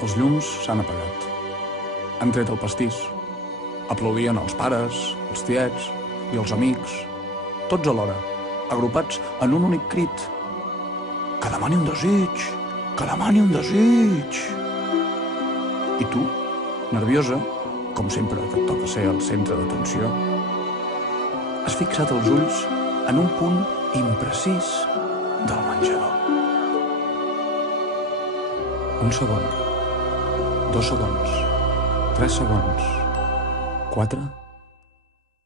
Els llums s'han apagat. Han tret el pastís. Aplaudien els pares, els tiets i els amics, tots alhora, agrupats en un únic crit. Que demani un desig! Que demani un desig! I tu, nerviosa, com sempre que et toca ser el centre d'atenció, has fixat els ulls en un punt imprecís del menjador. Un segon, 2 segons, 3 segons, 4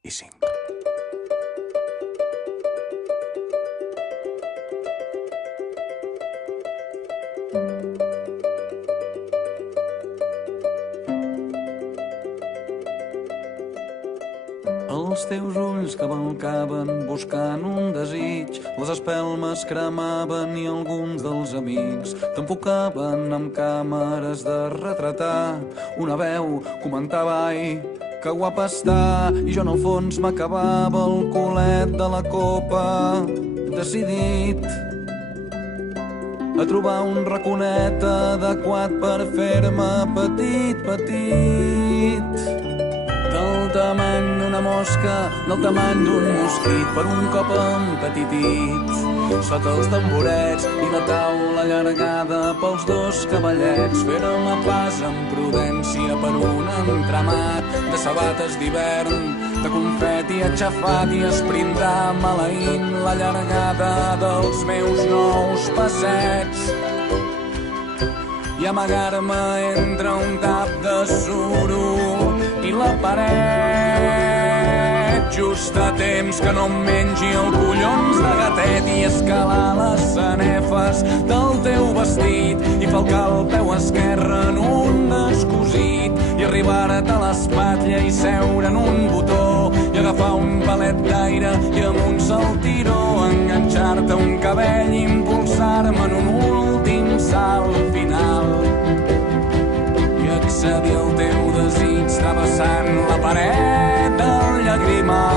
i 5. Els teus ulls cavalcaven buscant un desig, les espelmes cremaven i alguns dels amics t'enfocaven amb càmeres de retratar. Una veu comentava, ai, que guapa està, i jo en el fons m'acabava el culet de la copa, decidit a trobar un raconet adequat per fer-me petit, petit. Del tamany d'una mosca, del tamany d'un mosquit, per un cop empetitit. Sota els tamborets i la taula allargada pels 2 cavallets, fèrem pas amb prudència per un entramat de sabates d'hivern, de confeti aixafat i esprindar maleint la llargada dels meus nous passets i amagar-me entre un tap de suro i la paret, just a temps que no em mengi el collons de gatet i escalar les sanefes del teu vestit i falcar el peu esquerre en un descosit i arribar-te a l'espatlla i seure en un botó i agafar un palet d'aire i amb un saltiró enganxar-te un cabell i impulsar-me en un últim salt final i accedir al teu desig travessant la paret del llagrimal.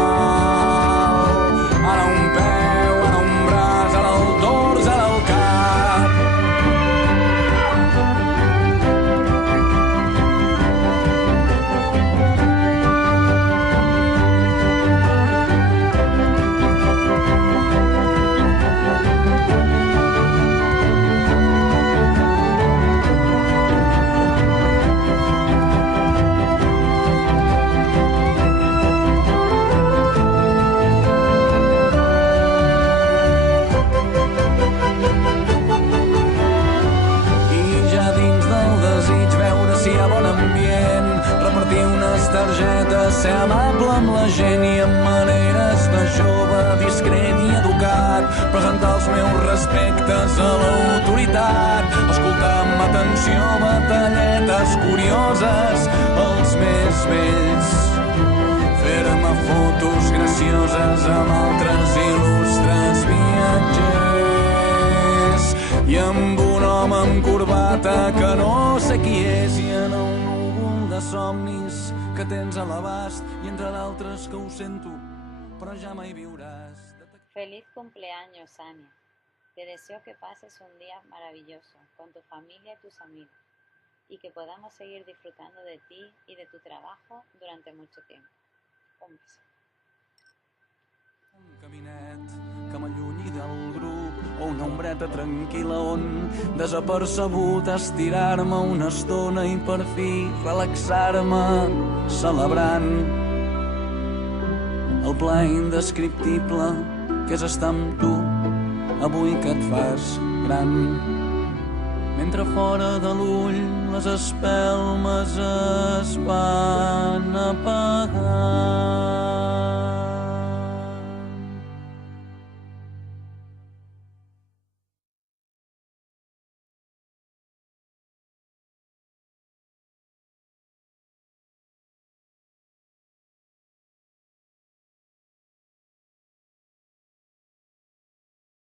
Ara un peu, ara un braç, ara el tors, ara el cap. Targetes, ser amable amb la gent i amb maneres de jove, discret i educat, presentar els meus respectes a l'autoritat, escoltar amb atenció batalletes curioses, els més vells, fer-me fotos gracioses amb altres il·lustres viatgers i amb un home amb corbata que no sé qui és i en un núvol de somnis que tens a l'abast i entre d'altres que ho sento, però ja mai viuràs. Feliz cumpleaños, Ania. Te deseo que pases un día maravilloso con tu familia y tus amigos y que podamos seguir disfrutando de ti y de tu trabajo durante mucho tiempo. Un beso. Un caminet que m'allunyi del grup o una ombreta tranquil·la on desapercebut estirar-me una estona i per fi relaxar-me celebrant el plaer indescriptible que és estar amb tu avui que et fas gran. Mentre fora de l'ull les espelmes es van apagar.